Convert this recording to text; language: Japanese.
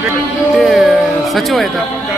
で幸を得た。